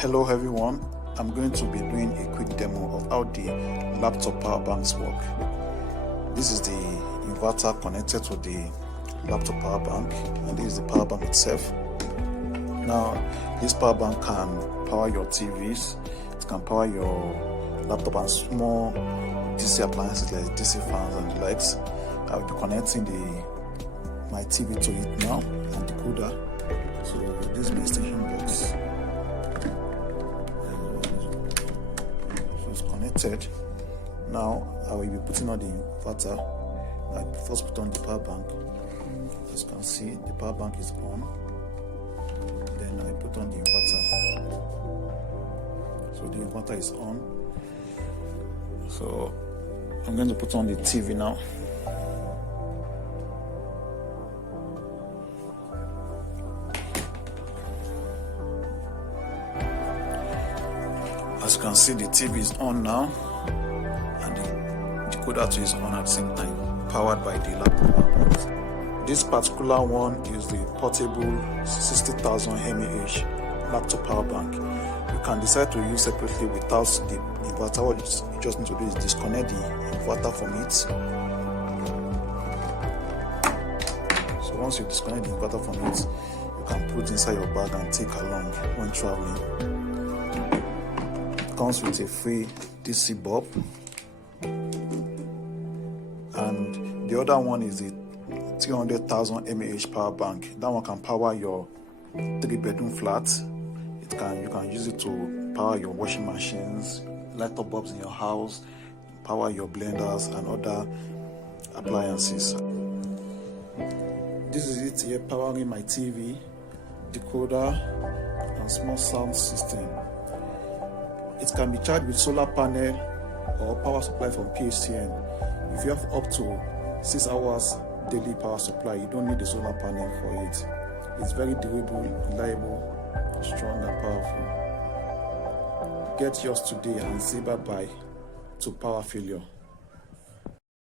Hello everyone, I'm going to be doing a quick demo of how the laptop power banks work. This is the inverter connected to the laptop power bank, and this is the power bank itself. Now this power bank can power your TVs, it can power your laptop and small DC appliances like DC fans and the likes. I'll be connecting my TV to it now and decoder. So this is my extension box. So it's connected. Now I will be putting on the inverter. I first put on the power bank. As you can see, the power bank is on. Then I put on the inverter. So the inverter is on. So I'm going to put on the TV now. As you can see, the TV is on now, and the decoder too is on at the same time, powered by the laptop power bank. This particular one is the portable 60,000 mAh laptop power bank. You can decide to use separately without the inverter. What you just need to do is disconnect the inverter from it. So once you disconnect the inverter from it, you can put inside your bag and take along when traveling. Comes with a free DC bulb, and the other one is the 300,000 mAh power bank. That one can power your 3-bedroom flat. You can use it to power your washing machines, light up bulbs in your house, power your blenders and other appliances. This is it here, powering my TV, decoder and small sound system. It can be charged with solar panel or power supply from PHCN. If you have up to 6 hours daily power supply, you don't need the solar panel for it. It's very durable, reliable, strong and powerful. Get yours today and say bye-bye to power failure.